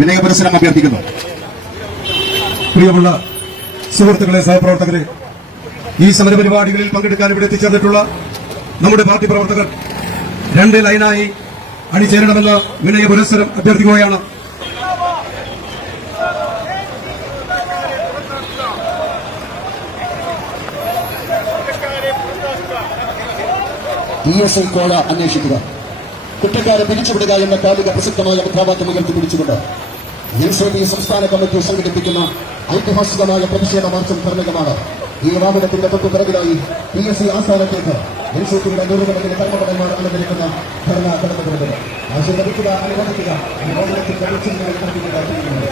വിനയപുരസ്സരം അഭ്യർത്ഥിക്കുന്നു. പ്രിയമുള്ള സുഹൃത്തുക്കളെ, സഹപ്രവർത്തകരെ, ഈ സമരപരിപാടികളിൽ പങ്കെടുക്കാൻ ഇവിടെ എത്തിച്ചേർന്നിട്ടുള്ള നമ്മുടെ പാർട്ടി പ്രവർത്തകർ 2 ലൈനായി അണിചേരണമെന്ന് വിനയപുരസ്സരം അഭ്യർത്ഥിക്കുകയാണ്. DSI കോഴ അന്വേഷിക്കുക, കുറ്റക്കാരെ പിരിച്ചുവിടുക എന്ന കാലിക പ്രസക്തമായ മുദ്രാവാക്യം ഉയർത്തിപ്പിടിച്ചുകൊണ്ട് NCP സംസ്ഥാന കമ്മിറ്റി സംഘടിപ്പിക്കുന്ന ഐതിഹാസികമായ പ്രതിഷേധ മാർച്ചും ധർമ്മികമാണ്. ഈ വാഹനത്തിന്റെ തൊട്ടുപിറകിലായി PSC ആസ്ഥാനത്തേക്ക് NCPയുടെ നൂറുകണക്കിന് കർമ്മപടന്മാർ അലങ്കരിക്കുന്ന ധർണ കടന്നുകൊടുക്കുന്നത്. ആശീർവദിക്കുക, അനുവദിക്കുക, വാഹനത്തിന്റെ ലക്ഷ്യങ്ങളിൽ കടന്നുകൊണ്ടിരിക്കുന്നത്.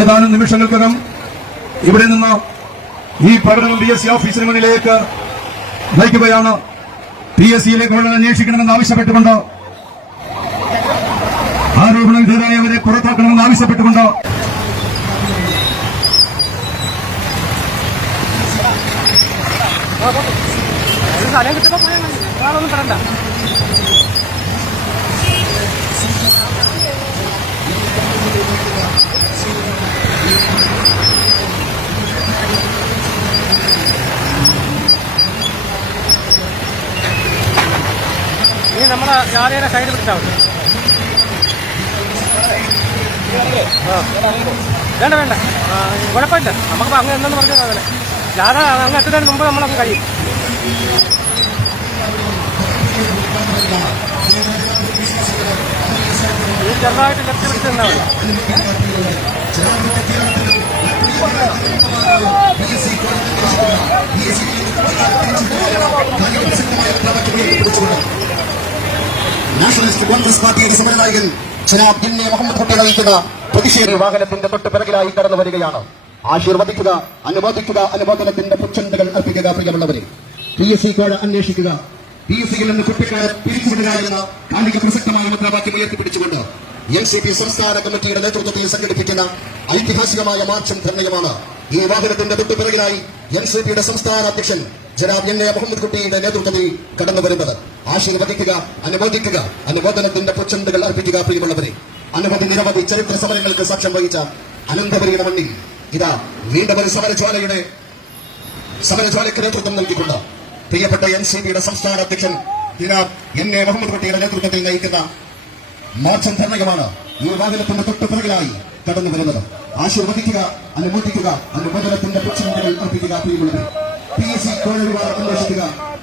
ഏതാനും നിമിഷങ്ങൾക്കകം ഇവിടെ നിന്ന് ഈ പ്രകടനം PSC ഓഫീസിന് മുന്നിലേക്ക് നയിക്കുകയാണ്. PSCയിലെ കോഴ അന്വേഷിക്കണമെന്ന് ആവശ്യപ്പെട്ടുകൊണ്ട്, ആരോപണ വിധേയരായവരെ പുറത്താക്കണമെന്ന് ആവശ്യപ്പെട്ടുകൊണ്ട് നമ്മുടെ ജാഥയുടെ സൈഡ് പിടിച്ചാൽ മതി. വേണ്ട വേണ്ട, കുഴപ്പമില്ല. നമുക്ക് അങ്ങ് എന്തെന്ന് പറഞ്ഞാൽ അതല്ലേ, ജാഥ അങ്ങ് എത്തുന്നതിന് മുമ്പ് നമ്മളങ്ങ് കഴിയും. ചെറുതായിട്ട് ലെഫ്റ്റ് പിടിച്ച് നിന്നാൽ മതി. നാഷണലിസ്റ്റ് കോൺഗ്രസ് പാർട്ടിയുടെ സമരനായകൻ ജനാബ് എൻ എ മുഹമ്മദ് കുട്ടി നയിക്കുന്ന പ്രതിഷേധ വാഹനത്തിന്റെ തൊട്ട് പിറകിലായി കടന്നു വരികയാണ്. ആശീർവദിക്കുക, അനുമോദിക്കുക, അനുമോദനത്തിന്റെ പുച്ഛന്തകൾ അർപ്പിക്കുക. പ്രിയമുള്ളവരെ, PSC കോഴ അന്വേഷിക്കുക, PSCയിൽ നിന്ന് കുട്ടിക്കാരെ പിരിച്ചുവിടുക എന്ന കാലിക പ്രസക്തമായ മുദ്രാവാക്യം ഉയർത്തിപ്പിടിച്ചുകൊണ്ട് NCP സംസ്ഥാന കമ്മിറ്റിയുടെ നേതൃത്വത്തിൽ സംഘടിപ്പിക്കുന്ന ഐതിഹാസികമായ മാർച്ചും ധർണയുമാണ്. ഈ വാഹനത്തിന്റെ തൊട്ടുപിറകിലായി NCPയുടെ സംസ്ഥാന അധ്യക്ഷൻ ജനാബ് എൻ എ മുഹമ്മദ് കുട്ടിയുടെ നേതൃത്വത്തിൽ കടന്നു വരുന്നത്. ആശീർവദിക്കുക, അനുമോദിക്കുക, അനുമോദനത്തിന്റെ പുച്ഛന്തകൾ അർപ്പിക്കുക. പ്രിയമുള്ളവരെ, അനവധി നിരവധി ചരിത്ര സമരങ്ങൾക്ക് സാക്ഷ്യം വഹിച്ച അനന്തപുരിയുടെ മണ്ണിൽ ഇതാ വീണ്ടും ഒരു സമരജ്വാലയ്ക്ക് നേതൃത്വം നൽകിക്കൊണ്ട് പ്രിയപ്പെട്ട NCPയുടെ സംസ്ഥാന അധ്യക്ഷൻ ജനാബ് എൻ എ മുഹമ്മദ് കുട്ടിയുടെ നേതൃത്വത്തിൽ നയിക്കുന്ന മാർച്ചും ധർണയുമാണ് ഈ വാഹനത്തിന്റെ തൊട്ടുപിറകിലായി കടന്നു വരുന്നത്. ആശീർവദിക്കുക, അനുമോദിക്കുക, അനുമോദനത്തിന്റെ പുച്ഛന്തകൾ അർപ്പിക്കുക. പ്രിയമുള്ളവരെ, PSC കോഴ വിവാദം അന്വേഷിക്കുക,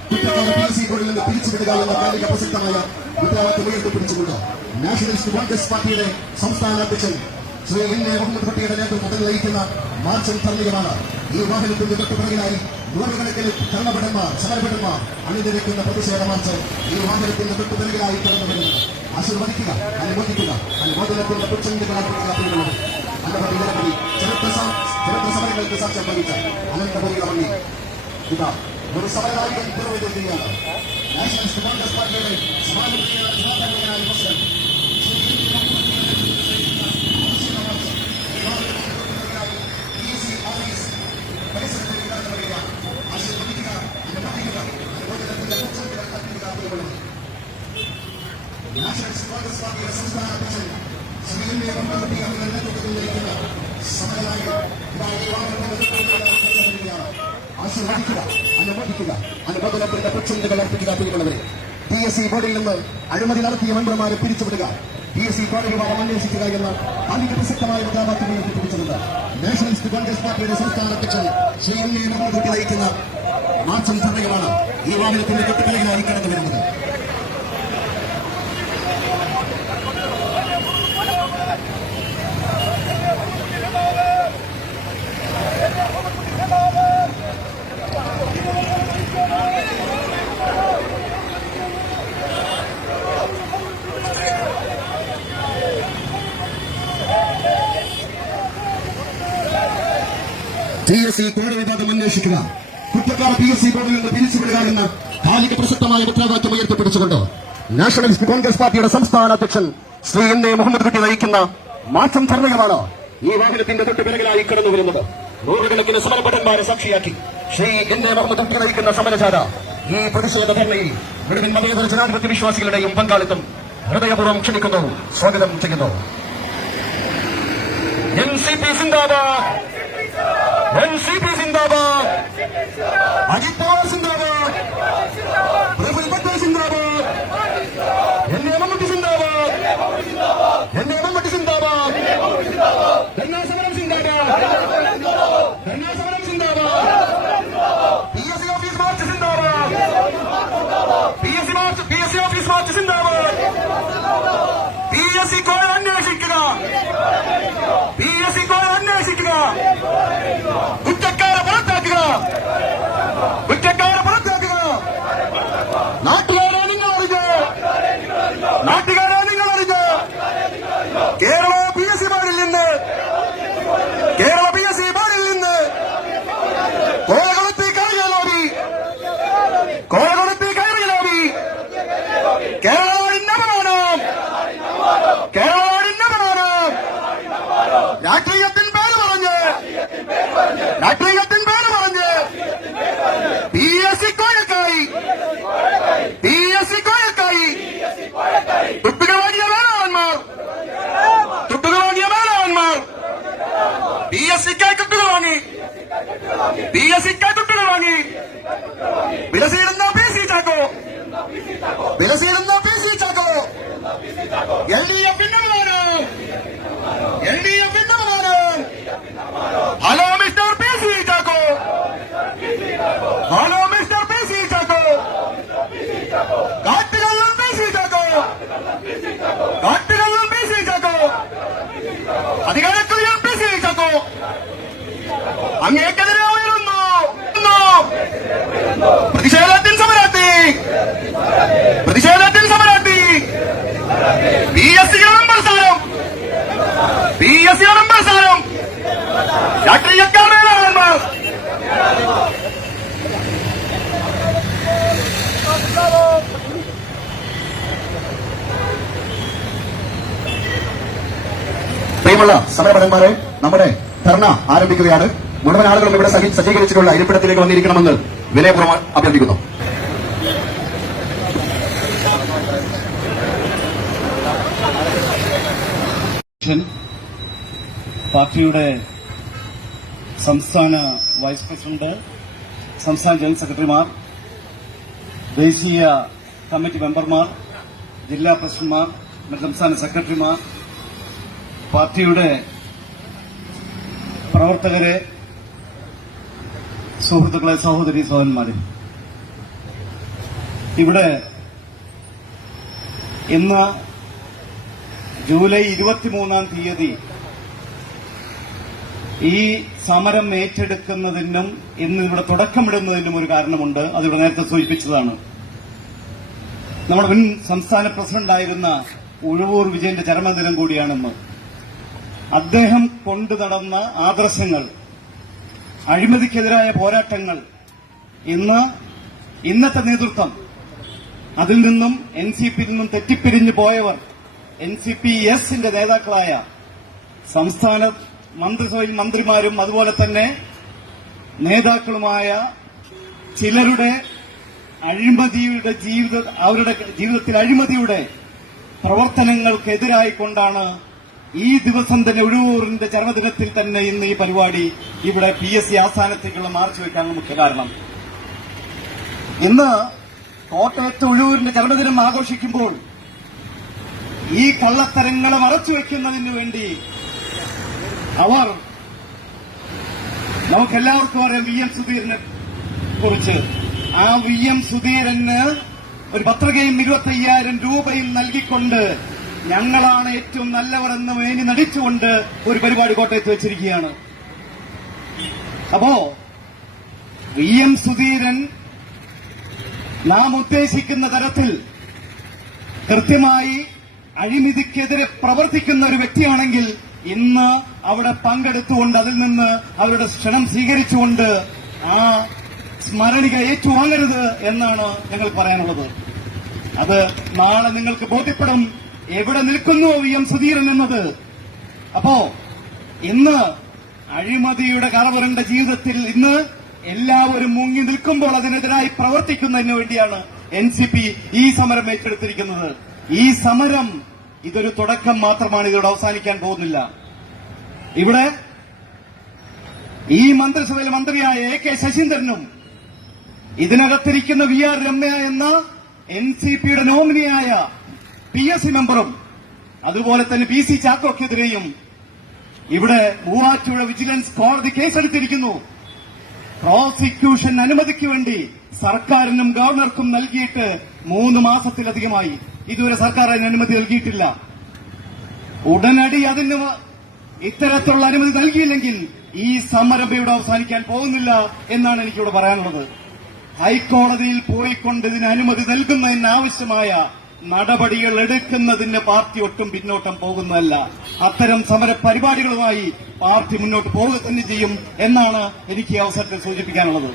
കുറ്റക്കാരെ PSC കോഴിൽ നിന്ന് പിരിച്ചുവിടുക എന്ന കാലിക പ്രസക്തമായ മുദ്രാവാക്യം ഉയർത്തിപ്പിടിച്ചുകൊണ്ട് നാഷണലിസ്റ്റ് കോൺഗ്രസ് പാർട്ടിയുടെ സംസ്ഥാന അധ്യക്ഷൻ ശ്രീ എൻ എ മുഹമ്മദ് കുട്ടിയുടെ നേതൃത്വത്തിൽ നയിക്കുന്ന മാർച്ചും ധർണയുമാണ്. ഈ വാഹനത്തിന്റെ തൊട്ടുപിറകിലായി നൂറുകണക്കിന് കർമ്മഭടന്മാർ, സമരഭടന്മാർ അണിനിരക്കുന്ന പ്രതിഷേധ മാർച്ച് ഈ വാഹനത്തിന്റെ തൊട്ടുപിറകിലായി കടന്നു വരുന്നത്. ആശീർവദിക്കുക, അനുമോദിക്കുക, അനുമോദനത്തിന്റെ പുച്ഛന്തകൾ അർപ്പിക്കുക. അനവധി നിരവധി ചരിത്ര സമരങ്ങൾക്ക് സാക്ഷ്യം വഹിച്ച അനന്തപുരിയുടെ മണ്ണിൽ ഇതാ ഒരു സമരനായകൻ പിറവിതെത്തുകയാണ്. നാഷണലിസ്റ്റ് കോൺഗ്രസ് പാർട്ടിയുടെ സമാധാനത്തിനായി പ്രസിഡന്റ് നാഷണലിസ്റ്റ് കോൺഗ്രസ് പാർട്ടിയുടെ സംസ്ഥാന അധ്യക്ഷൻ ശ്രീ എൻ എ മുഹമ്മദ് കുട്ടി അവരുടെ നേതൃത്വത്തിൽ നയിക്കുന്ന സമരനായകൻ ആശീർവദിക്കുക, അനുമോദിക്കുക, അനുമോദനത്തിന്റെ പുച്ഛന്തകൾ അർപ്പിക്കുക. പ്രിയമുള്ളവരെ, PSC ബോർഡിൽ നിന്ന് അഴിമതി നടത്തിയ മെമ്പർമാരെ പിരിച്ചുവിടുക, PSC കോഴ വിവാദം അന്വേഷിക്കുക എന്ന കാലിക പ്രസക്തമായ മുദ്രാവാക്യം ഉയർത്തിപ്പിടിച്ചുകൊണ്ട് നാഷണലിസ്റ്റ് കോൺഗ്രസ് പാർട്ടിയുടെ സംസ്ഥാന അധ്യക്ഷൻ ശ്രീ എൻ എ മുഹമ്മദ് കുട്ടി നയിക്കുന്ന മാർച്ചും ധർണയുമാണ് ഈ വാഹനത്തിന്റെ തൊട്ടുപിറകിലായി കടന്നു വരുന്നത്. PSC കോഴ വിവാദം അന്വേഷിക്കുക, കുറ്റക്കാർ PSC ബോർഡിൽ നിന്ന് പിരിച്ചുവിടുക എന്ന കാലിക പ്രസക്തമായ മുദ്രാവാക്യം ഉയർത്തിപ്പിടിച്ചുകൊണ്ട് നാഷണലിസ്റ്റ് കോൺഗ്രസ് പാർട്ടിയുടെ സംസ്ഥാന അധ്യക്ഷൻ ശ്രീ എൻ എ മുഹമ്മദ് കുട്ടി നയിക്കുന്ന മാർച്ചും ധർണയുമാണ് ഈ വാഹനത്തിന്റെ തൊട്ടുപിറകിലായി കടന്നു വരുന്നത്. നൂറുകണക്കിന് സമരഭടന്മാരെ സാക്ഷിയാക്കി ശ്രീ എൻ എ മുഹമ്മദ് കുട്ടി നയിക്കുന്ന സമരജാഥ ഈ പ്രതിഷേധ ധർണയിൽ മുഴുവൻ മതേതര ജനാധിപത്യ വിശ്വാസികളുടെയും പങ്കാളിത്തം ഹൃദയപൂർവ്വം ക്ഷണിക്കുന്നു, സ്വാഗതം ചെയ്യുന്നു. NCP സിന്ദാബാദ്, NCP സിന്ദാബാദ്, അജിത് പവാർ സിന്ദാബാദ്, പ്രഫുൽ പട്ടേൽ സിന്ദാബാദ്, എന്നെ മമ്മൂട്ടി സിന്ദാബാദ്, എന്നെ മമ്മൂട്ടി സിന്ദാബാദ്, ധർണാ സമരം സിന്ദാബാദ്, ധർണാ സമരം സിന്ദാബാദ്, PSC ഓഫീസ് മാർച്ച് സിന്ദാബാദ്, PSC ഓഫീസ് മാർച്ച് സിന്ദാബാദ്, PSC കോഴ അന്വേഷിക്കുക, PSC കോഴ അന്വേഷിക്കുക, കുറ്റക്കാരെ പുറത്താക്കുക, കുറ്റക്കാരെ പുറത്താക്കുക. നാട്ടുകാരെ നിങ്ങൾ അറിഞ്ഞ്, നാട്ടുകാരെ നിങ്ങൾ അറിഞ്ഞ് കേരള PSC ബോർഡിൽ നിന്ന്, കേരള PSC ബോർഡിൽ നിന്ന് കോഴകൊളുത്തി കയറിയലോബി, കോഴകൊളുത്തി കയറിയലോബി, കേരളത്തിന്റെ അപമാനം, കേരളത്തിന്റെ അപമാനം. രാഷ്ട്രീയത്തിൻ പേര് പറഞ്ഞ്, രാഷ്ട്രീയത്തിൻ പേര് പറഞ്ഞ് PSC കോഴക്കായി, PSC കോഴക്കായി തുട്ടുകൾ വാങ്ങിയ മേലാളന്മാർ, തുട്ടുകൾ വാങ്ങിയ മേലാളന്മാർ PSCക്കായി തുട്ടുകൾ വാങ്ങി, PSCക്കായി തുട്ടുകൾ വാങ്ങി. വിലസിടുന്ന PC ചാക്കോ, വിലസിടുന്ന PC ചാക്കോ. LDFന്റെ അപമാനം, LDFന്റെ അപമാനം. Hello mister PC Chacko, hello mister PC Chacko. കാട്ടുകള്ളം PC ചാക്കോ, കാട്ടുകള്ളം PC ചാക്കോ. അധികാരക്കുറിയൻ PC ചാക്കോ. അങ്ങേക്കെതിരെ ഉയരുന്നു പ്രതിഷേധത്തിൽ സമരാർത്ഥി, പ്രതിഷേധത്തിൽ സമരാർത്ഥി. PSC നമ്പർ സ്ഥാനം, PSC നമ്പർ സ്ഥാനം. രാഷ്ട്രീയക്കാർ മേലാളന്മാർ. പ്രിയമുള്ള സമരഭടന്മാരെ, നമ്മുടെ ധർണ ആരംഭിക്കുകയാണ്. മുഴുവൻ ആളുകളും ഇവിടെ സജ്ജീകരിച്ചിട്ടുള്ള ഇരിപ്പിടത്തിലേക്ക് വന്നിരിക്കണമെന്ന് വിനയപൂർവ്വം അഭ്യർത്ഥിക്കുന്നു. പാർട്ടിയുടെ സംസ്ഥാന വൈസ് പ്രസിഡന്റ്, സംസ്ഥാന ജനറൽ സെക്രട്ടറിമാർ, ദേശീയ കമ്മിറ്റി മെമ്പർമാർ, ജില്ലാ പ്രസിഡന്റുമാർ, സംസ്ഥാന സെക്രട്ടറിമാർ, പാർട്ടിയുടെ പ്രവർത്തകരെ, സുഹൃത്തുക്കളെ, സഹോദരി സഹോദരന്മാരെ, ഇവിടെ ഇന്ന് ജൂലൈ 23 തീയതി ഈ സമരം ഏറ്റെടുക്കുന്നതിനും ഇന്ന് ഇവിടെ തുടക്കമിടുന്നതിനും ഒരു കാരണമുണ്ട്. അതിവിടെ നേരത്തെ സൂചിപ്പിച്ചതാണ്. നമ്മുടെ മുൻ സംസ്ഥാന പ്രസിഡന്റായിരുന്ന ഉഴവൂർ വിജയന്റെ ചരമദിനം കൂടിയാണെന്ന്. അദ്ദേഹം കൊണ്ടു നടന്ന ആദർശങ്ങൾ, അഴിമതിക്കെതിരായ പോരാട്ടങ്ങൾ ഇന്നത്തെ നേതൃത്വം, അതിൽ നിന്നും NCPയിൽ നിന്നും തെറ്റിപ്പിരിഞ്ഞു പോയവർ, NCP-ന്റെ നേതാക്കളായ സംസ്ഥാന മന്ത്രിസഭയിൽ മന്ത്രിമാരും അതുപോലെ തന്നെ നേതാക്കളുമായ ചിലരുടെ അഴിമതിയുടെ അവരുടെ ജീവിതത്തിൽ അഴിമതിയുടെ പ്രവർത്തനങ്ങൾക്കെതിരായിക്കൊണ്ടാണ് ഈ ദിവസം തന്നെ ഉഴവൂരിന്റെ ചരമദിനത്തിൽ തന്നെ ഇന്ന് ഈ പരിപാടി ഇവിടെ PSC ആസ്ഥാനത്തേക്കുള്ള മാർച്ച് വയ്ക്കാൻ മുഖ്യ കാരണം. ഇന്ന് കോട്ടയത്ത് ഉഴവൂരിന്റെ ചരമദിനം ആഘോഷിക്കുമ്പോൾ ഈ കള്ളത്തരങ്ങളെ മറച്ചുവെക്കുന്നതിന് വേണ്ടി അവർ, നമുക്കെല്ലാവർക്കും അറിയാം VM സുധീരനെ കുറിച്ച്. ആ VM സുധീരന് ഒരു പത്രികയും 25,000 രൂപയും നൽകിക്കൊണ്ട് ഞങ്ങളാണ് ഏറ്റവും നല്ലവർ എന്ന് വേണ്ടി നടിച്ചുകൊണ്ട് ഒരു പരിപാടി കോട്ടയത്ത് വെച്ചിരിക്കുകയാണ്. അപ്പോ VM സുധീരൻ നാം ഉദ്ദേശിക്കുന്ന തരത്തിൽ കൃത്യമായി അഴിമതിക്കെതിരെ പ്രവർത്തിക്കുന്ന ഒരു വ്യക്തിയാണെങ്കിൽ ഇന്ന് അവിടെ പങ്കെടുത്തുകൊണ്ട് അതിൽ നിന്ന് അവരുടെ ക്ഷണം സ്വീകരിച്ചുകൊണ്ട് ആ സ്മരണിക ഏറ്റുവാങ്ങരുത് എന്നാണ് ഞങ്ങൾ പറയാനുള്ളത്. അത് നാളെ നിങ്ങൾക്ക് ബോധ്യപ്പെടും എവിടെ നിൽക്കുന്നു VM സുധീരൻ എന്നത്. അപ്പോ ഇന്ന് അഴിമതിയുടെ കറപുരണ്ട ജീവിതത്തിൽ ഇന്ന് എല്ലാവരും മുങ്ങി നിൽക്കുമ്പോൾ അതിനെതിരായി പ്രവർത്തിക്കുന്നതിന് വേണ്ടിയാണ് NCP ഈ സമരം ഏറ്റെടുത്തിരിക്കുന്നത്. ഈ സമരം ഇതൊരു തുടക്കം മാത്രമാണ്, ഇതോടെ അവസാനിക്കാൻ പോകുന്നില്ല. ഇവിടെ ഈ മന്ത്രിസഭയിലെ മന്ത്രിയായ AK ശശീന്ദ്രനും ഇതിനകത്തിരിക്കുന്ന VR രമ്യ എന്ന NCPയുടെ നോമിനിയായ PSC മെമ്പറും അതുപോലെ തന്നെ PC ചാക്കോക്കെതിരെയും ഇവിടെ മൂവാറ്റുപുഴ വിജിലൻസ് കോടതി കേസെടുത്തിരിക്കുന്നു. പ്രോസിക്യൂഷൻ അനുമതിക്ക് വേണ്ടി സർക്കാരിനും ഗവർണർക്കും നൽകിയിട്ട് 3 മാസത്തിലധികമായി. ഇതുവരെ സർക്കാർ അതിന് അനുമതി നൽകിയിട്ടില്ല. ഉടനടി അതിന് ഇത്തരത്തിലുള്ള അനുമതി നൽകിയില്ലെങ്കിൽ ഈ സമരം ഇവിടെ അവസാനിക്കാൻ പോകുന്നില്ല എന്നാണ് എനിക്കിവിടെ പറയാനുള്ളത്. ഹൈക്കോടതിയിൽ പോയിക്കൊണ്ട് ഇതിന് അനുമതി നൽകുന്നതിന് ആവശ്യമായ നടപടികൾ എടുക്കുന്നതിന് പാർട്ടി ഒട്ടും പിന്നോട്ടം പോകുന്നതല്ല. അത്തരം സമര പരിപാടികളുമായി പാർട്ടി മുന്നോട്ട് പോവുക തന്നെ ചെയ്യും എന്നാണ് എനിക്ക് ഈ അവസരത്തിൽ സൂചിപ്പിക്കാനുള്ളത്.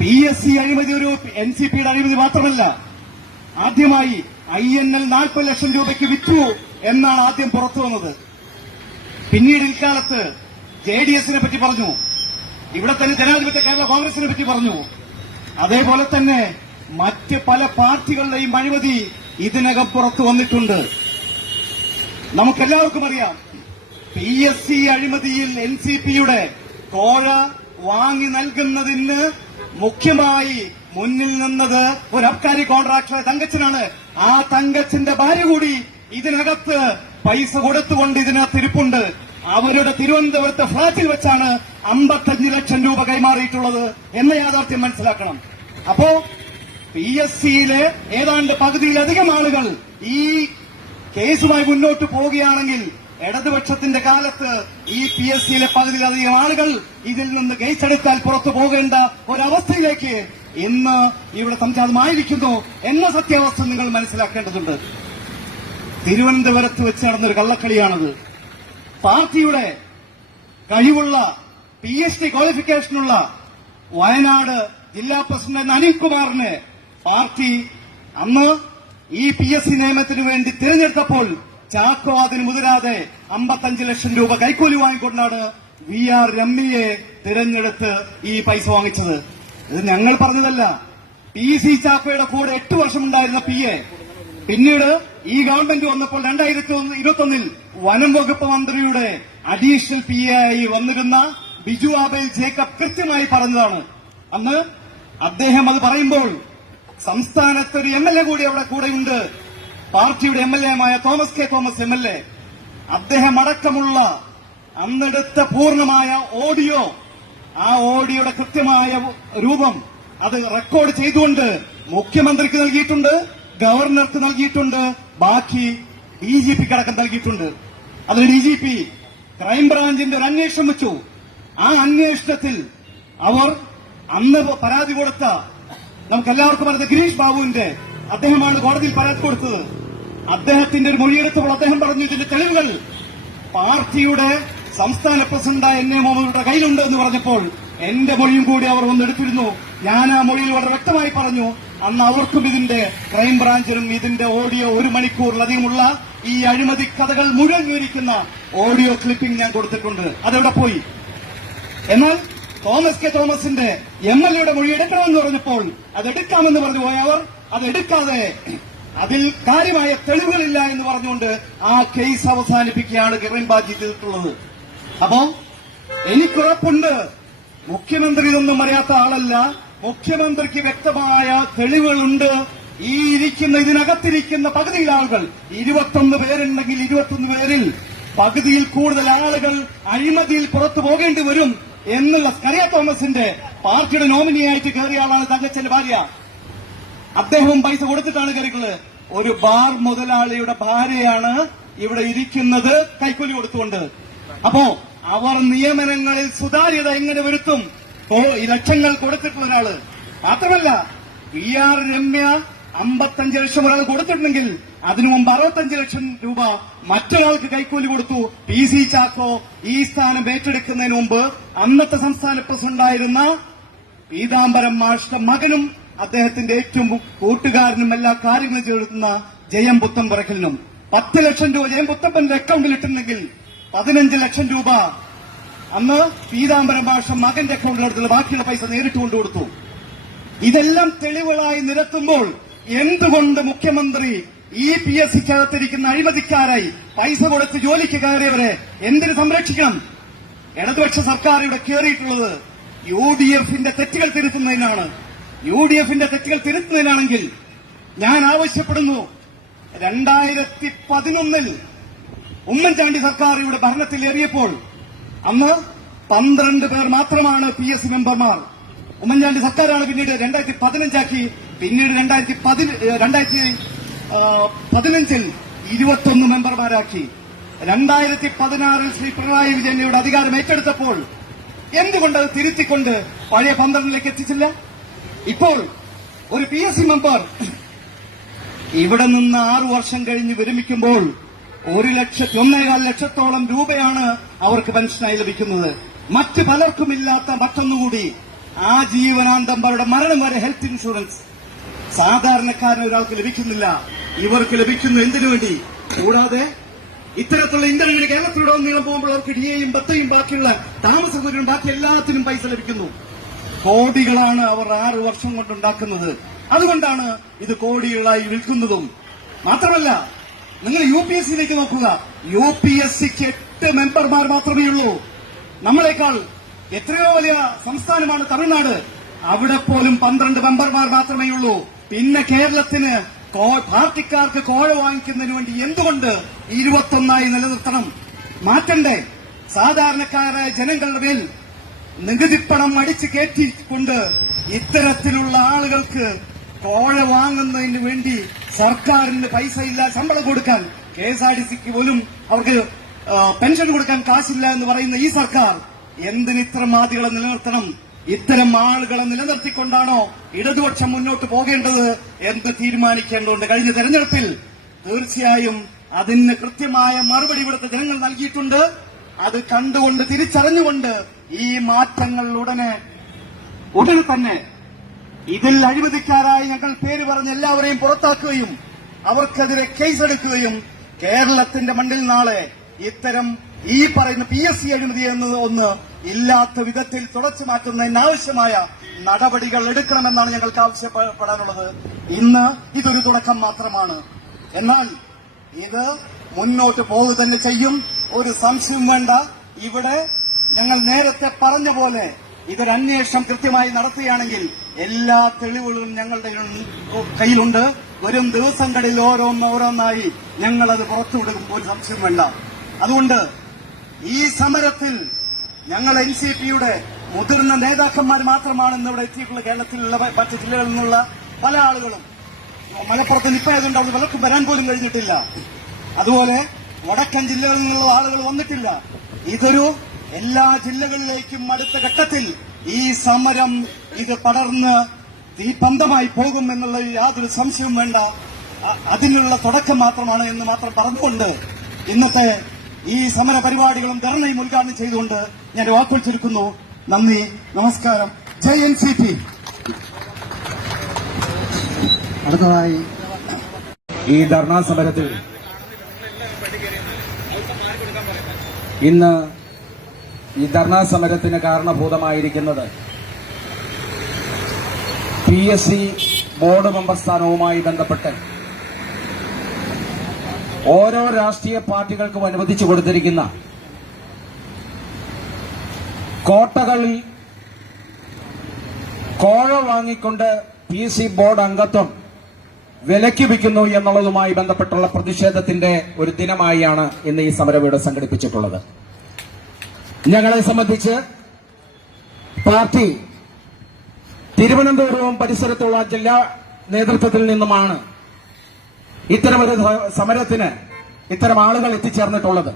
PSC അഴിമതി ഒരു NCPയുടെ അഴിമതി മാത്രമല്ല. ആദ്യമായി INL 40 ലക്ഷം രൂപയ്ക്ക് വിറ്റു എന്നാണ് ആദ്യം പുറത്തു വന്നത്. പിന്നീട് ഇക്കാലത്ത് JDSനെ പറ്റി പറഞ്ഞു, ഇവിടെ തന്നെ ജനാധിപത്യ കേരള കോൺഗ്രസിനെ പറ്റി പറഞ്ഞു. അതേപോലെ തന്നെ മറ്റ് പല പാർട്ടികളുടെയും അഴിമതി ഇതിനകം പുറത്തു വന്നിട്ടുണ്ട്. നമുക്കെല്ലാവർക്കും അറിയാം, PSC അഴിമതിയിൽ NCPയുടെ കോഴ വാങ്ങി നൽകുന്നതിന് മുഖ്യമായി മുന്നിൽ നിന്നത് ഒരു അബ്കാരി കോൺട്രാക്ടറെ തങ്കച്ചനാണ്. ആ തങ്കച്ചന്റെ ഭാര്യ കൂടി ഇതിനകത്ത് പൈസ കൊടുത്തുകൊണ്ട് ഇതിനകത്ത് ഇരിപ്പുണ്ട്. അവരുടെ തിരുവനന്തപുരത്തെ ഫ്ളാറ്റിൽ വെച്ചാണ് 55 ലക്ഷം രൂപ കൈമാറിയിട്ടുള്ളത് എന്ന യാഥാർത്ഥ്യം മനസ്സിലാക്കണം. അപ്പോ PSCയിലെ ഏതാണ്ട് പകുതിയിലധികം ആളുകൾ ഈ കേസുമായി മുന്നോട്ട് പോവുകയാണെങ്കിൽ ഇടതുപക്ഷത്തിന്റെ കാലത്ത് ഈ PSCയിലെ പകുതിയിലധികം ആളുകൾ ഇതിൽ നിന്ന് കേസെടുത്താൽ പുറത്തു പോകേണ്ട ഒരവസ്ഥയിലേക്ക് ഇന്ന് ഇവിടെ സംജാതമായിരിക്കുന്നു എന്ന സത്യാവസ്ഥ നിങ്ങൾ മനസ്സിലാക്കേണ്ടതുണ്ട്. തിരുവനന്തപുരത്ത് വെച്ച് നടന്നൊരു കള്ളക്കളിയാണത്. പാർട്ടിയുടെ കഴിവുള്ള PhD ക്വാളിഫിക്കേഷനുള്ള വയനാട് ജില്ലാ പ്രസിഡന്റ് അനിൽകുമാറിനെ പാർട്ടി അന്ന് ഈ PSC നിയമത്തിന് വേണ്ടി തിരഞ്ഞെടുത്തപ്പോൾ ചാക്കോ അതിന് മുതിരാതെ 55 ലക്ഷം രൂപ കൈക്കൂലി വാങ്ങിക്കൊണ്ടാണ് VR രമ്യയെ തിരഞ്ഞെടുത്ത് ഈ പൈസ വാങ്ങിച്ചത്. ഇത് ഞങ്ങൾ പറഞ്ഞതല്ല. PC ചാക്കോയുടെ കൂടെ 8 വർഷമുണ്ടായിരുന്ന PA പിന്നീട് ഈ ഗവൺമെന്റ് വന്നപ്പോൾ 2021 വനം വകുപ്പ് മന്ത്രിയുടെ അഡീഷണൽ PA ആയി വന്നിരുന്ന ബിജു ആബേൽ ജേക്കബ് കൃത്യമായി പറഞ്ഞതാണ്. അന്ന് അദ്ദേഹം അത് പറയുമ്പോൾ സംസ്ഥാനത്തൊരു MLA കൂടി അവിടെ കൂടെയുണ്ട്, പാർട്ടിയുടെ MLA-മായ തോമസ് കെ തോമസ് MLA. അദ്ദേഹം അടക്കമുള്ള അന്നെടുത്ത പൂർണ്ണമായ ഓഡിയോ, ആ ഓഡിയോയുടെ കൃത്യമായ രൂപം അത് റെക്കോർഡ് ചെയ്തുകൊണ്ട് മുഖ്യമന്ത്രിക്ക് നൽകിയിട്ടുണ്ട്, ഗവർണർക്ക് നൽകിയിട്ടുണ്ട്, ബാക്കി DGPക്ക് അടക്കം നൽകിയിട്ടുണ്ട്. അതിന് DGP ക്രൈംബ്രാഞ്ചിന്റെ ഒരു അന്വേഷണം വെച്ചു. ആ അന്വേഷണത്തിൽ അവർ അന്ന് പരാതി കൊടുത്ത നമുക്കെല്ലാവർക്കും അറിയാം ഗിരീഷ് ബാബുവിന്റെ, അദ്ദേഹമാണ് കോടതിയിൽ പരാതി കൊടുത്തത്. അദ്ദേഹത്തിന്റെ ഒരു മൊഴിയെടുത്തപ്പോൾ അദ്ദേഹം പറഞ്ഞു ഇതിന്റെ തെളിവുകൾ പാർട്ടിയുടെ സംസ്ഥാന പ്രസിഡന്റായ NA മുഹമ്മദിന്റെ കയ്യിലുണ്ട് എന്ന് പറഞ്ഞപ്പോൾ എന്റെ മൊഴിയും കൂടി അവർ വന്നെടുത്തിരുന്നു. ഞാൻ ആ മൊഴിയിൽ വളരെ വ്യക്തമായി പറഞ്ഞു, അന്ന് അവർക്കും ഇതിന്റെ ക്രൈംബ്രാഞ്ചിനും ഇതിന്റെ ഓഡിയോ 1 മണിക്കൂറിലധികമുള്ള ഈ അഴിമതി കഥകൾ മുഴുവൻ വിവരിക്കുന്ന ഓഡിയോ ക്ലിപ്പിംഗ് ഞാൻ കൊടുത്തിട്ടുണ്ട്. അതെവിടെ പോയി? എന്നാൽ തോമസ് കെ തോമസിന്റെ MLA-യുടെ മൊഴി എടുക്കണമെന്ന് പറഞ്ഞപ്പോൾ അതെടുക്കാമെന്ന് പറഞ്ഞു പോയ അവർ അതെടുക്കാതെ അതിൽ കാര്യമായ തെളിവുകളില്ല എന്ന് പറഞ്ഞുകൊണ്ട് ആ കേസ് അവസാനിപ്പിക്കുകയാണ് ക്രൈംബ്രാഞ്ച് ചെയ്തിട്ടുള്ളത്. അപ്പോ എനിക്കുറപ്പുണ്ട് മുഖ്യമന്ത്രി ഇതൊന്നും അറിയാത്ത ആളല്ല. മുഖ്യമന്ത്രിക്ക് വ്യക്തമായ തെളിവുകളുണ്ട്. ഈ ഇതിനകത്തിരിക്കുന്ന പകുതിയിൽ ആളുകൾ 21 പേരുണ്ടെങ്കിൽ 21 പേരിൽ പകുതിയിൽ കൂടുതൽ ആളുകൾ അഴിമതിയിൽ പുറത്തു പോകേണ്ടി വരും എന്നുള്ള സ്കറിയ തോമസിന്റെ പാർട്ടിയുടെ നോമിനിയായിട്ട് കയറിയ ആളാണ് തങ്കച്ചന്റെ ഭാര്യ. അദ്ദേഹവും പൈസ കൊടുത്തിട്ടാണ് കയറിയിട്ടുള്ളത്. ഒരു ബാർ മുതലാളിയുടെ ഭാര്യയാണ് ഇവിടെ ഇരിക്കുന്നത് കൈക്കൂലി കൊടുത്തുകൊണ്ട്. അപ്പോ അവർ നിയമനങ്ങളിൽ സുതാര്യത എങ്ങനെ വരുത്തും? ലക്ഷങ്ങൾ കൊടുത്തിട്ടുള്ള ഒരാള് മാത്രമല്ല VR രമ്യ 55 ലക്ഷം ഒരാൾ കൊടുത്തിട്ടുണ്ടെങ്കിൽ അതിനു മുമ്പ് 65 ലക്ഷം രൂപ മറ്റൊരാൾക്ക് കൈക്കൂലി കൊടുത്തു. PC ചാക്കോ ഈ സ്ഥാനം ഏറ്റെടുക്കുന്നതിന് മുമ്പ് അന്നത്തെ സംസ്ഥാന പ്രസിഡന്റായിരുന്ന പീതാംബരം മാഷ്ടെ മകനും അദ്ദേഹത്തിന്റെ ഏറ്റവും കൂട്ടുകാരനും എല്ലാ കാര്യങ്ങളും ചെയ്തെടുക്കുന്ന ജയം പുത്തമ്പറക്കലിനും 10 ലക്ഷം രൂപ ജയം പുത്തപ്പന്റെ അക്കൌണ്ടിൽ ഇട്ടിട്ടുണ്ടെങ്കിൽ 15 ലക്ഷം രൂപ അന്ന് പീതാംബരം ഭാഷ മകന്റെ അക്കൗണ്ടിലെടുത്തുള്ള ബാക്കിയുള്ള പൈസ നേരിട്ട് കൊണ്ടുകൊടുത്തു. ഇതെല്ലാം തെളിവുകളായി നിരത്തുമ്പോൾ എന്തുകൊണ്ട് മുഖ്യമന്ത്രി ഈ PSCക്കകത്തിരിക്കുന്ന അഴിമതിക്കാരായി പൈസ കൊടുത്ത് ജോലിക്ക് കയറിയവരെ എന്തിനു സംരക്ഷിക്കണം? ഇടതുപക്ഷ സർക്കാർ ഇവിടെ കയറിയിട്ടുള്ളത് UDFന്റെ തെറ്റുകൾ തിരുത്തുന്നതിനാണ്. UDFന്റെ തെറ്റുകൾ തിരുത്തുന്നതിനാണെങ്കിൽ ഞാൻ ആവശ്യപ്പെടുന്നു, 2011 ഉമ്മൻചാണ്ടി സർക്കാർ ഇവിടെ ഭരണത്തിലേറിയപ്പോൾ അന്ന് 12 പേർ മാത്രമാണ് PSC മെമ്പർമാർ. ഉമ്മൻചാണ്ടി സർക്കാരാണ് പിന്നീട് 2015 പിന്നീട് 2015 21 മെമ്പർമാരാക്കി. 2016 ശ്രീ പിണറായി വിജയൻ ഇവിടെ അധികാരം ഏറ്റെടുത്തപ്പോൾ എന്തുകൊണ്ടത് തിരുത്തിക്കൊണ്ട് പഴയ 12 എത്തിച്ചില്ല? ഇപ്പോൾ ഒരു PSC മെമ്പർ ഇവിടെ നിന്ന് 6 വർഷം കഴിഞ്ഞ് വിരമിക്കുമ്പോൾ 1,1,4 ലക്ഷത്തോളം രൂപയാണ് അവർക്ക് പെൻഷനായി ലഭിക്കുന്നത്. മറ്റ് പലർക്കുമില്ലാത്ത മറ്റൊന്നുകൂടി, ആജീവനാന്തം അവരുടെ മരണം വരെ ഹെൽത്ത് ഇൻഷുറൻസ് സാധാരണക്കാരന് ഒരാൾക്ക് ലഭിക്കുന്നില്ല. ഇവർക്ക് ലഭിക്കുന്നു എന്തിനു വേണ്ടി? കൂടാതെ ഇത്തരത്തിലുള്ള ഇന്റർവ്യൂവിന് കേരളത്തിലൂടെ നീളം പോകുമ്പോൾ അവർക്ക് DAയും ബത്തയും ബാക്കിയുള്ള താമസ സൗകര്യം ബാക്കി എല്ലാത്തിനും പൈസ ലഭിക്കുന്നു. കോടികളാണ് അവർ 6 വർഷം കൊണ്ടുണ്ടാക്കുന്നത്. അതുകൊണ്ടാണ് ഇത് കോടികളായി വിൽക്കുന്നതും. മാത്രമല്ല, നിങ്ങൾ UPSCയിലേക്ക് നോക്കുക. UPSCക്ക് 8 മെമ്പർമാർ മാത്രമേ ഉള്ളൂ. നമ്മളെക്കാൾ എത്രയോ വലിയ സംസ്ഥാനമാണ് തമിഴ്നാട്. അവിടെ പോലും 12 മെമ്പർമാർ മാത്രമേ ഉള്ളൂ. പിന്നെ കേരളത്തിന് പാർട്ടിക്കാർക്ക് കോഴ വാങ്ങിക്കുന്നതിന് വേണ്ടി എന്തുകൊണ്ട് 21 നിലനിർത്തണം? മാറ്റണ്ടേ? സാധാരണക്കാരായ ജനങ്ങളുടെ മേൽ നികുതിപ്പണം അടിച്ചു കയറ്റിക്കൊണ്ട് ഇത്തരത്തിലുള്ള ആളുകൾക്ക് കോഴ വാങ്ങുന്നതിന് വേണ്ടി സർക്കാരിന് പൈസ ഇല്ല, ശമ്പളം കൊടുക്കാൻ KSRTCക്ക് പോലും അവർക്ക് പെൻഷൻ കൊടുക്കാൻ കാശില്ല എന്ന് പറയുന്ന ഈ സർക്കാർ എന്തിന് ഇത്തരം ആദികളെ നിലനിർത്തണം? ഇത്തരം ആളുകളെ നിലനിർത്തിക്കൊണ്ടാണോ ഇടതുപക്ഷം മുന്നോട്ട് പോകേണ്ടത് എന്ന് തീരുമാനിക്കേണ്ടതുണ്ട്. കഴിഞ്ഞ തെരഞ്ഞെടുപ്പിൽ തീർച്ചയായും അതിന് കൃത്യമായ മറുപടി ഇവിടുത്തെ ജനങ്ങൾ നൽകിയിട്ടുണ്ട്. അത് കണ്ടുകൊണ്ട് തിരിച്ചറിഞ്ഞുകൊണ്ട് ഈ മാറ്റങ്ങൾ ഉടനെ തന്നെ ഇതിൽ അഴിമതിക്കാരായി ഞങ്ങൾ പേര് പറഞ്ഞ് എല്ലാവരെയും പുറത്താക്കുകയും അവർക്കെതിരെ കേസെടുക്കുകയും കേരളത്തിന്റെ മണ്ണിൽ നാളെ ഇത്തരം ഈ പറയുന്ന PSC അഴിമതി എന്നത് ഒന്ന് ഇല്ലാത്ത വിധത്തിൽ തുടച്ചു മാറ്റുന്നതിനാവശ്യമായ നടപടികൾ എടുക്കണമെന്നാണ് ഞങ്ങൾക്ക് ആവശ്യപ്പെടാനുള്ളത്. ഇന്ന് ഇതൊരു തുടക്കം മാത്രമാണ്. എന്നാൽ ഇത് മുന്നോട്ട് പോകുക തന്നെ ചെയ്യും, ഒരു സംശയവും വേണ്ട. ഇവിടെ ഞങ്ങൾ നേരത്തെ പറഞ്ഞ പോലെ ഇതൊരു അന്വേഷണം കൃത്യമായി നടത്തുകയാണെങ്കിൽ എല്ലാ തെളിവുകളും ഞങ്ങളുടെ കയ്യിലുണ്ട്. വരും ദിവസങ്ങളിൽ ഓരോന്നായി ഞങ്ങളത് പുറത്തുവിടും, ഒരു സംശയം വേണ്ട. അതുകൊണ്ട് ഈ സമരത്തിൽ ഞങ്ങൾ NCPയുടെ മുതിർന്ന നേതാക്കന്മാർ മാത്രമാണ് ഇന്നിവിടെ എത്തിയിട്ടുള്ള. കേരളത്തിലുള്ള മറ്റ് ജില്ലകളിൽ നിന്നുള്ള പല ആളുകളും, മലപ്പുറത്ത് നിപ്പായതുകൊണ്ട് അവിടെ പലർക്കും വരാൻ പോലും കഴിഞ്ഞിട്ടില്ല. അതുപോലെ വടക്കൻ ജില്ലകളിൽ നിന്നുള്ള ആളുകൾ വന്നിട്ടില്ല. ഇതൊരു എല്ലാ ജില്ലകളിലേക്കും അടുത്ത ഘട്ടത്തിൽ ഈ സമരം ഇത് പടർന്ന് തീപന്തമായി പോകും എന്നുള്ള യാതൊരു സംശയവും വേണ്ട. അതിനുള്ള തുടക്കം മാത്രമാണ് എന്ന് മാത്രം പറഞ്ഞുകൊണ്ട് ഇന്നത്തെ ഈ സമര പരിപാടികളും ധർണയും ഉദ്ഘാടനം ചെയ്തുകൊണ്ട് ഞാൻ വാക്കുകൾ ചുരുക്കുന്നു. നന്ദി, നമസ്കാരം. ജയ് NCP. അടുത്തതായി ഈ ധർണാ സമരത്തിൽ ഇന്ന് ഈ ധർണാ സമരത്തിന് കാരണഭൂതമായിരിക്കുന്നത് PSC ബോർഡ് മെമ്പർ സ്ഥാനവുമായി ബന്ധപ്പെട്ട് ഓരോ രാഷ്ട്രീയ പാർട്ടികൾക്കും അനുവദിച്ചു കൊടുത്തിരിക്കുന്ന കോട്ടകളിൽ കോഴ വാങ്ങിക്കൊണ്ട് PSC ബോർഡ് അംഗത്വം വിലയ്ക്ക് വിൽക്കുന്നു എന്നുള്ളതുമായി ബന്ധപ്പെട്ടുള്ള പ്രതിഷേധത്തിന്റെ ഒരു ദിനമായാണ് ഇന്ന് ഈ സമരം ഇവിടെ സംഘടിപ്പിച്ചിട്ടുള്ളത്. ഞങ്ങളെ സംബന്ധിച്ച് പാർട്ടി തിരുവനന്തപുരവും പരിസരത്തുള്ള ജില്ലാ നേതൃത്വത്തിൽ നിന്നുമാണ് ഇത്തരമൊരു സമരത്തിന് ഇത്തരം ആളുകൾ എത്തിച്ചേർന്നിട്ടുള്ളത്.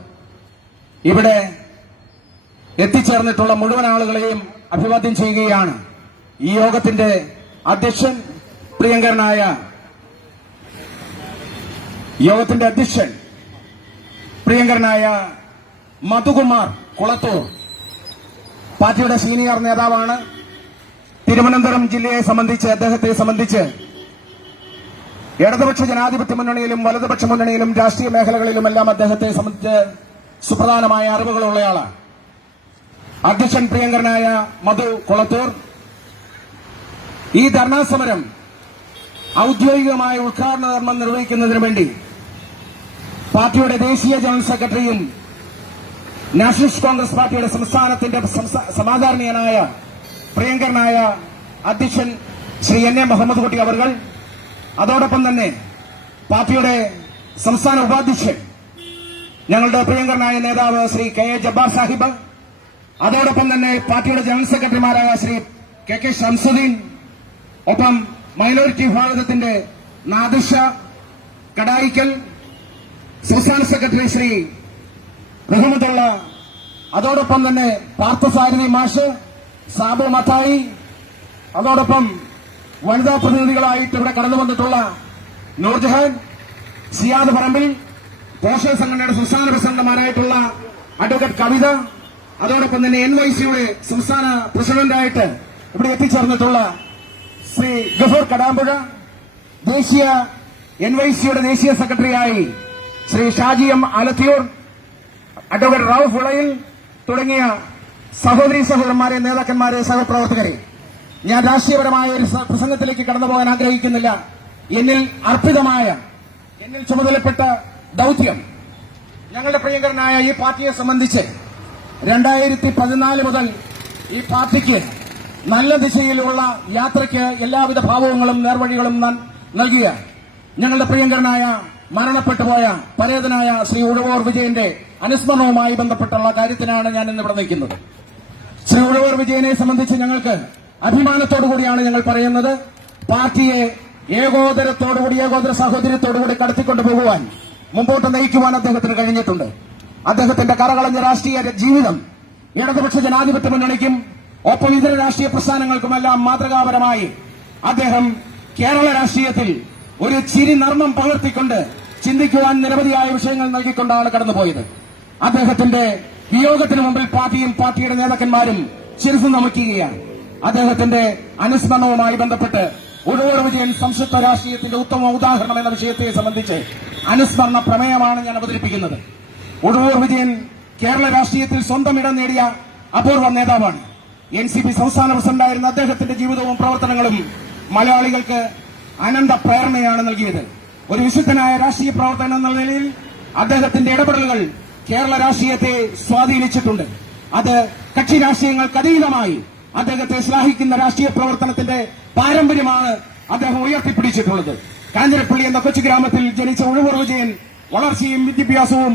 ഇവിടെ എത്തിച്ചേർന്നിട്ടുള്ള മുഴുവൻ ആളുകളെയും അഭിവാദ്യം ചെയ്യുകയാണ്. ഈ യോഗത്തിന്റെ അധ്യക്ഷൻ പ്രിയങ്കരനായ മധുകുമാർ കുളത്തൂർ പാർട്ടിയുടെ സീനിയർ നേതാവാണ്. തിരുവനന്തപുരം ജില്ലയെ സംബന്ധിച്ച്, അദ്ദേഹത്തെ സംബന്ധിച്ച് ഇടതുപക്ഷ ജനാധിപത്യ മുന്നണിയിലും വലതുപക്ഷ മുന്നണിയിലും രാഷ്ട്രീയ മേഖലകളിലുമെല്ലാം അദ്ദേഹത്തെ സംബന്ധിച്ച് സുപ്രധാനമായ അറിവുകളുള്ളയാളാണ്. അധ്യക്ഷൻ പ്രിയങ്കരനായ മധു കൊളത്തൂർ, ഈ ധർണാ സമരം ഔദ്യോഗികമായ ഉദ്ഘാടന കർമ്മം നിർവഹിക്കുന്നതിനു വേണ്ടി പാർട്ടിയുടെ ദേശീയ ജനറൽ സെക്രട്ടറിയും നാഷണലിസ്റ്റ് കോൺഗ്രസ് പാർട്ടിയുടെ സംസ്ഥാനത്തിന്റെ സമാദരണീയനായ പ്രിയങ്കരനായ അധ്യക്ഷൻ ശ്രീ എൻ.എ. മുഹമ്മദ് കുട്ടി അവർകൾ, അതോടൊപ്പം തന്നെ പാർട്ടിയുടെ സംസ്ഥാന ഉപാധ്യക്ഷൻ ഞങ്ങളുടെ പ്രിയങ്കരനായ നേതാവ് ശ്രീ കെ.എ. ജബ്ബാർ സാഹിബ്, അതോടൊപ്പം തന്നെ പാർട്ടിയുടെ ജനറൽ സെക്രട്ടറിമാരായ ശ്രീ കെ.കെ. ശംസുദ്ദീൻ, ഒപ്പം മൈനോറിറ്റി വിഭാഗത്തിന്റെ നാദിഷ കടായിക്കൽ, സംസ്ഥാന സെക്രട്ടറി ശ്രീ റഹ്മത്തുള്ള, അതോടൊപ്പം തന്നെ പാർത്ഥസാരഥി മാഷ്, സാബു മത്തായി, അതോടൊപ്പം വനിതാ പ്രതിനിധികളായിട്ട് ഇവിടെ കടന്നു വന്നിട്ടുള്ള നൂർജഹാൻ, സിയാദ് പറമ്പിൽ, പോഷക സംഘടനയുടെ സംസ്ഥാന പ്രസിഡന്റുമാരായിട്ടുള്ള അഡ്വക്കേറ്റ് കവിത, അതോടൊപ്പം തന്നെ NYC-യുടെ സംസ്ഥാന പ്രസിഡന്റായിട്ട് ഇവിടെ എത്തിച്ചേർന്നിട്ടുള്ള ശ്രീ ഗഫൂർ കടാമ്പുഴ, ദേശീയ NYC-യുടെ ദേശീയ സെക്രട്ടറിയായി ശ്രീ ഷാജി എം ആലത്തിയൂർ, അഡ്വക്കേറ്റ് റൌഫ് വിളയിൽ തുടങ്ങിയ സഹോദരീ സഹോദരന്മാരെ, നേതാക്കന്മാരെ, സഹപ്രവർത്തകരെ, ഞാൻ രാഷ്ട്രീയപരമായ ഒരു പ്രസംഗത്തിലേക്ക് കടന്നുപോകാൻ ആഗ്രഹിക്കുന്നില്ല. എന്നിൽ അർപ്പിതമായ, എന്നിൽ ചുമതലപ്പെട്ട ദൌത്യം ഞങ്ങളുടെ പ്രിയങ്കരനായ ഈ പാർട്ടിയെ സംബന്ധിച്ച് 2014 മുതൽ ഈ പാർട്ടിക്ക് നല്ല ദിശയിലുള്ള യാത്രയ്ക്ക് എല്ലാവിധ ഭാവങ്ങളും നേർവഴികളും നൽകിയ ഞങ്ങളുടെ പ്രിയങ്കരനായ മരണപ്പെട്ടുപോയ പരേതനായ ശ്രീ ഉഴവൂർ വിജയന്റെ അനുസ്മരണവുമായി ബന്ധപ്പെട്ടുള്ള കാര്യത്തിനാണ് ഞാൻ ഇന്നിവിടെ നിൽക്കുന്നത്. ശ്രീ ഉഴവൂർ വിജയനെ സംബന്ധിച്ച് ഞങ്ങൾക്ക് അഭിമാനത്തോടുകൂടിയാണ് ഞങ്ങൾ പറയുന്നത്. പാർട്ടിയെ ഏകോദരത്തോടുകൂടി, ഏകോദര സാഹോദര്യത്തോടുകൂടി കടത്തിക്കൊണ്ടുപോകുവാൻ, മുമ്പോട്ട് നയിക്കുവാൻ അദ്ദേഹത്തിന് കഴിഞ്ഞിട്ടുണ്ട്. അദ്ദേഹത്തിന്റെ കറകളഞ്ഞ രാഷ്ട്രീയ ജീവിതം ഇടതുപക്ഷ ജനാധിപത്യ മുന്നണിക്കും ഒപ്പം ഇതര രാഷ്ട്രീയ പ്രസ്ഥാനങ്ങൾക്കുമെല്ലാം മാതൃകാപരമായി അദ്ദേഹം കേരള രാഷ്ട്രീയത്തിൽ ഒരു ചിരി നർമ്മം പകർത്തിക്കൊണ്ട് ചിന്തിക്കുവാൻ നിരവധിയായ വിഷയങ്ങൾ നൽകിക്കൊണ്ടാണ് കടന്നുപോയത്. അദ്ദേഹത്തിന്റെ വിയോഗത്തിന് മുമ്പിൽ പാർട്ടിയും പാർട്ടിയുടെ നേതാക്കന്മാരും ശിരസ് നമിക്കുകയാണ്. അദ്ദേഹത്തിന്റെ അനുസ്മരണവുമായി ബന്ധപ്പെട്ട് ഉഴവൂർ വിജയൻ സംശുദ്ധ രാഷ്ട്രീയത്തിന്റെ ഉത്തമ ഉദാഹരണം എന്ന വിഷയത്തെ സംബന്ധിച്ച് അനുസ്മരണ പ്രമേയമാണ് ഞാൻ അവതരിപ്പിക്കുന്നത്. ഉഴവൂർ വിജയൻ കേരള രാഷ്ട്രീയത്തിൽ സ്വന്തം ഇടം നേടിയ അപൂർവ നേതാവാണ്. NCP സംസ്ഥാന പ്രസിഡന്റായിരുന്ന അദ്ദേഹത്തിന്റെ ജീവിതവും പ്രവർത്തനങ്ങളും മലയാളികൾക്ക് അനന്ത പ്രേരണയാണ് നൽകിയത്. ഒരു വിശുദ്ധനായ രാഷ്ട്രീയ പ്രവർത്തകൻ എന്ന നിലയിൽ അദ്ദേഹത്തിന്റെ ഇടപെടലുകൾ കേരള രാഷ്ട്രീയത്തെ സ്വാധീനിച്ചിട്ടുണ്ട്. അത് കക്ഷി രാഷ്ട്രീയങ്ങൾക്കതീതമായി അദ്ദേഹത്തെ ശ്ലാഘിക്കുന്ന രാഷ്ട്രീയ പ്രവർത്തനത്തിന്റെ പാരമ്പര്യമാണ് അദ്ദേഹം ഉയർത്തിപ്പിടിച്ചിട്ടുള്ളത്. കാഞ്ഞിരപ്പള്ളി എന്ന കൊച്ചു ഗ്രാമത്തിൽ ജനിച്ച ഉഴവൂർ വിജയൻ വളർച്ചയും വിദ്യാഭ്യാസവും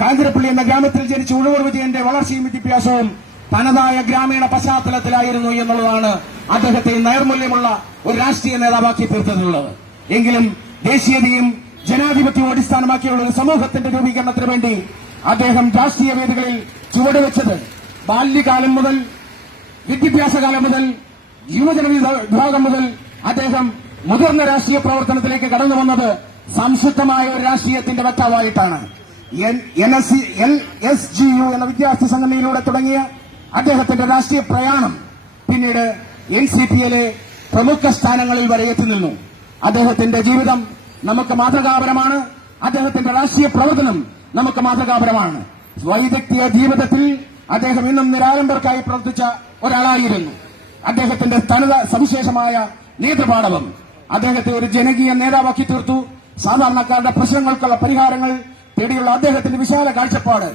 കാഞ്ഞിരപ്പള്ളി എന്ന ഗ്രാമത്തിൽ ജനിച്ച ഉഴവൂർ വിജയന്റെ വളർച്ചയും വിദ്യാഭ്യാസവും തനതായ ഗ്രാമീണ പശ്ചാത്തലത്തിലായിരുന്നു എന്നുള്ളതാണ് അദ്ദേഹത്തെ നൈർമല്യമുള്ള ഒരു രാഷ്ട്രീയ നേതാവാക്കി തീർത്തിട്ടുള്ളത്. എങ്കിലും ദേശീയതയും ജനാധിപത്യവും അടിസ്ഥാനമാക്കിയുള്ള ഒരു സമൂഹത്തിന്റെ രൂപീകരണത്തിന് വേണ്ടി അദ്ദേഹം രാഷ്ട്രീയ വേദികളിൽ ചുവടുവെച്ചത് ബാല്യകാലം മുതൽ, വിദ്യാഭ്യാസകാലം മുതൽ, യുവജന വിഭാഗം മുതൽ അദ്ദേഹം മുതിർന്ന രാഷ്ട്രീയ പ്രവർത്തനത്തിലേക്ക് കടന്നു വന്നത് സംശുദ്ധമായ ഒരു രാഷ്ട്രീയത്തിന്റെ വക്താവായിട്ടാണ്. LSGU എന്ന വിദ്യാർത്ഥി സംഘടനയിലൂടെ തുടങ്ങിയ അദ്ദേഹത്തിന്റെ രാഷ്ട്രീയ പ്രയാണം പിന്നീട് NCPയിലെ പ്രമുഖ സ്ഥാനങ്ങളിൽ വരെ എത്തി നിന്നു. അദ്ദേഹത്തിന്റെ ജീവിതം നമുക്ക് മാതൃകാപരമാണ്. അദ്ദേഹത്തിന്റെ രാഷ്ട്രീയ പ്രവർത്തനം നമുക്ക് മാതൃകാപരമാണ്. വൈദഗ്ധ്യ ജീവിതത്തിൽ അദ്ദേഹം ഇന്നും നിരാലംബർക്കായി പ്രവർത്തിച്ച ഒരാളായിരുന്നു. അദ്ദേഹത്തിന്റെ തനത സവിശേഷമായ നേതൃപാടവം അദ്ദേഹത്തെ ഒരു ജനകീയ നേതാവാക്കി തീർത്തു. സാധാരണക്കാരുടെ പ്രശ്നങ്ങൾക്കുള്ള പരിഹാരങ്ങൾ തേടിയുള്ള അദ്ദേഹത്തിന്റെ വിശാല കാഴ്ചപ്പാട്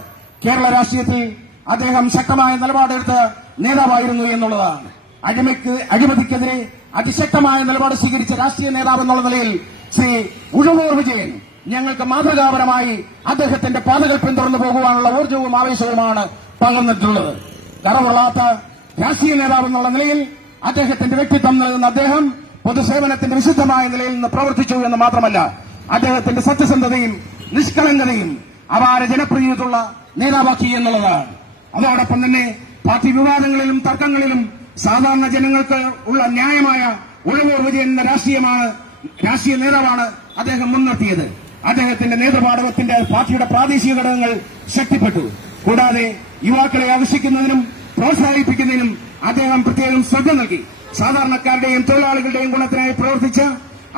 കേരള രാഷ്ട്രീയത്തിൽ അദ്ദേഹം ശക്തമായ നിലപാടെടുത്ത നേതാവായിരുന്നു എന്നുള്ളതാണ്. അഴിമതിക്കെതിരെ അതിശക്തമായ നിലപാട് സ്വീകരിച്ച രാഷ്ട്രീയ നേതാവ് എന്നുള്ള നിലയിൽ ശ്രീ ഉഴവൂർ വിജയൻ ഞങ്ങൾക്ക് മാതൃകാപരമായി അദ്ദേഹത്തിന്റെ പാതകൾ പിന്തുടർന്നു പോകുവാനുള്ള ഊർജ്ജവും ആവേശവുമാണ് പകർന്നിട്ടുള്ളത്. കറവുള്ളാത്ത രാഷ്ട്രീയ നേതാവ് എന്നുള്ള നിലയിൽ അദ്ദേഹത്തിന്റെ വ്യക്തിത്വം നൽകുന്ന അദ്ദേഹം പൊതുസേവനത്തിന്റെ വിശുദ്ധമായ നിലയിൽ നിന്ന് പ്രവർത്തിച്ചു എന്ന് മാത്രമല്ല, അദ്ദേഹത്തിന്റെ സത്യസന്ധതയും നിഷ്കളങ്കതയും അപാര ജനപ്രിയതയുള്ള നേതാവാക്കി എന്നുള്ളതാണ്. അതോടൊപ്പം തന്നെ പാർട്ടി വിവാദങ്ങളിലും തർക്കങ്ങളിലും സാധാരണ ജനങ്ങൾക്ക് ഉള്ള ന്യായമായ ഉഴവൂർ വിജയൻ എന്ന രാഷ്ട്രീയ നേതാവാണ് അദ്ദേഹം മുൻനിർത്തിയത്. അദ്ദേഹത്തിന്റെ നേതൃപാടവത്തിന്റെ പാർട്ടിയുടെ പ്രാദേശിക ഘടകങ്ങൾ ശക്തിപ്പെട്ടു. കൂടാതെ യുവാക്കളെ ആകർഷിക്കുന്നതിനും പ്രോത്സാഹിപ്പിക്കുന്നതിനും അദ്ദേഹം പ്രത്യേകം ശ്രദ്ധ നൽകി. സാധാരണക്കാരുടെയും തൊഴിലാളികളുടെയും ഗുണത്തിനായി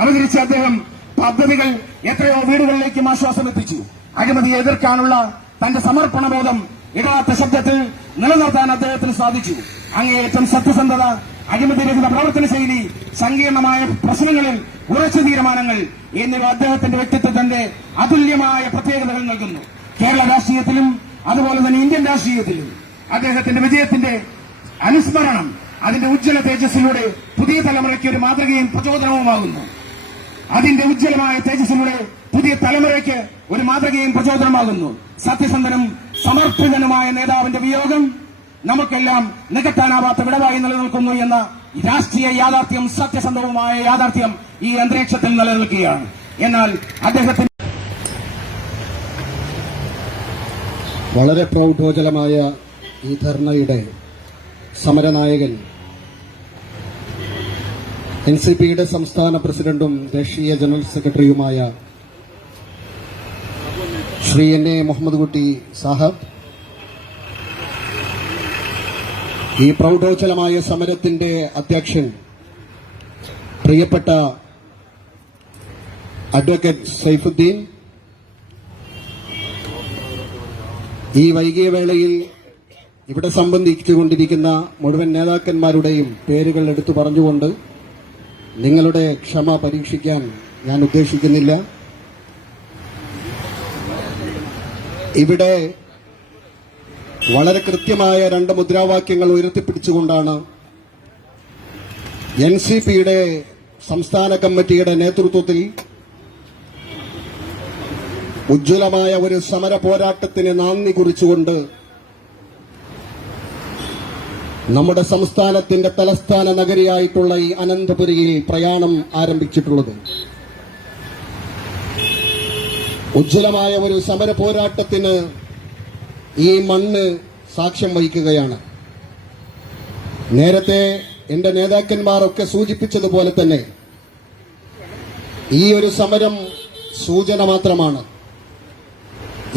അവതരിച്ച അദ്ദേഹം പദ്ധതികൾ എത്രയോ വീടുകളിലേക്കും ആശ്വാസം എത്തിച്ചു. അഴിമതിയെ എതിർക്കാനുള്ള തന്റെ സമർപ്പണബോധം ഇടാത്ത ശബ്ദത്തിൽ നിലനിർത്താൻ അദ്ദേഹത്തിന് സാധിച്ചു. അങ്ങേയറ്റം സത്യസന്ധത, അഴിമതിരഹിത പ്രവർത്തന ശൈലി, സങ്കീർണമായ പ്രശ്നങ്ങളിൽ ഉറച്ച തീരുമാനങ്ങൾ എന്നിവ അദ്ദേഹത്തിന്റെ വ്യക്തിത്വത്തിന്റെ അതുല്യമായ പ്രത്യേകതകൾ നൽകുന്നു. കേരള രാഷ്ട്രീയത്തിലും അതുപോലെ തന്നെ ഇന്ത്യൻ രാഷ്ട്രീയത്തിലും അദ്ദേഹത്തിന്റെ വിജയത്തിന്റെ അനുസ്മരണം അതിന്റെ ഉജ്ജ്വല തേജസ്സിലൂടെ പുതിയ തലമുറയ്ക്ക് ഒരു മാതൃകയും പ്രചോദനവുമാകുന്നു. അതിന്റെ ഉജ്ജ്വലമായ തേജസ്സിലൂടെ പുതിയ തലമുറയ്ക്ക് ഒരു മാതൃകയും പ്രചോദനമാകുന്നു. സത്യസന്ധനും സമർപ്പിതനുമായ നേതാവിന്റെ വിയോഗം നമുക്കെല്ലാം നികത്താനാവാത്ത വിടവായി നിലനിൽക്കുന്നു എന്ന രാഷ്ട്രീയ യാഥാർത്ഥ്യം, സത്യസന്ധവുമായ യാഥാർത്ഥ്യം ഈ അന്തരീക്ഷത്തിൽ നിലനിൽക്കുകയാണ്. എന്നാൽ അദ്ദേഹത്തിന് വളരെ പ്രൗഢോജ്വലമായ ഈ ധർണയുടെ സമരനായകൻ എൻസിപിയുടെ സംസ്ഥാന പ്രസിഡന്റും ദേശീയ ജനറൽ സെക്രട്ടറിയുമായ ശ്രീ എൻ.എ. മുഹമ്മദ് കുട്ടി സാഹബ്, ഈ പ്രൗഢോജ്വലമായ സമരത്തിന്റെ അധ്യക്ഷൻ പ്രിയപ്പെട്ട അഡ്വക്കേറ്റ് സൈഫുദ്ദീൻ, ഈ വൈകിയ വേളയിൽ ഇവിടെ സംബന്ധിച്ചുകൊണ്ടിരിക്കുന്ന മുഴുവൻ നേതാക്കന്മാരുടെയും പേരുകൾ എടുത്തു പറഞ്ഞുകൊണ്ട് നിങ്ങളുടെ ക്ഷമ പരീക്ഷിക്കാൻ ഞാൻ ഉദ്ദേശിക്കുന്നില്ല. ഇവിടെ വളരെ കൃത്യമായ 2 മുദ്രാവാക്യങ്ങൾ ഉയർത്തിപ്പിടിച്ചുകൊണ്ടാണ് എൻസിപിയുടെ സംസ്ഥാന കമ്മിറ്റിയുടെ നേതൃത്വത്തിൽ ഉജ്ജ്വലമായ ഒരു സമര പോരാട്ടത്തിന് നാന്ദി കുറിച്ചുകൊണ്ട് നമ്മുടെ സംസ്ഥാനത്തിന്റെ തലസ്ഥാന നഗരിയായിട്ടുള്ള ഈ അനന്തപുരിയിൽ പ്രയാണം ആരംഭിച്ചിട്ടുള്ളത്. ഉജ്ജ്വലമായ ഒരു സമര പോരാട്ടത്തിന് ഈ മണ്ണ് സാക്ഷ്യം വഹിക്കുകയാണ്. നേരത്തെ എന്റെ നേതാക്കന്മാരൊക്കെ സൂചിപ്പിച്ചതുപോലെ തന്നെ ഈ ഒരു സമരം സൂചന മാത്രമാണ്.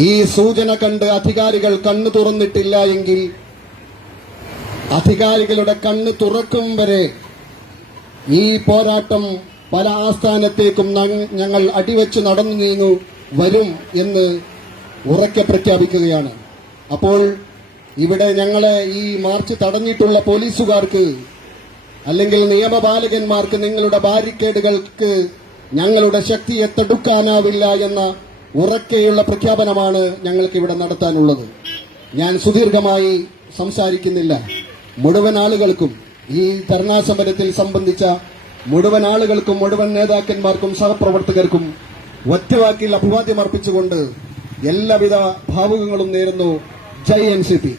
ഈ സൂചന കണ്ട് അധികാരികൾ കണ്ണു തുറന്നിട്ടില്ല എങ്കിൽ അധികാരികളുടെ കണ്ണ് തുറക്കും വരെ ഈ പോരാട്ടം പല ആസ്ഥാനത്തേക്കും ഞങ്ങൾ അടിവെച്ച് നടന്നു നീങ്ങു വരും എന്ന് ഉറക്കെ പ്രഖ്യാപിക്കുകയാണ്. അപ്പോൾ ഇവിടെ ഞങ്ങളെ ഈ മാർച്ച് തടഞ്ഞിട്ടുള്ള പോലീസുകാർക്ക് അല്ലെങ്കിൽ നിയമപാലകന്മാർക്ക് നിങ്ങളുടെ ബാരിക്കേഡുകൾക്ക് ഞങ്ങളുടെ ശക്തിയെ തടുക്കാനാവില്ല എന്ന ഉറക്കെയുള്ള പ്രഖ്യാപനമാണ് ഞങ്ങൾക്ക് ഇവിടെ നടത്താനുള്ളത്. ഞാൻ സുദീർഘമായി സംസാരിക്കുന്നില്ല. മുഴുവൻ ആളുകൾക്കും ഈ ധർണാ സമരത്തിൽ സംബന്ധിച്ച മുഴുവൻ ആളുകൾക്കും മുഴുവൻ നേതാക്കന്മാർക്കും സഹപ്രവർത്തകർക്കും ഒറ്റവാക്കിൽ അഭിവാദ്യം അർപ്പിച്ചുകൊണ്ട് എല്ലാവിധ ഭാവുകങ്ങളും നേരുന്നു. ജയ് എൻസിപി.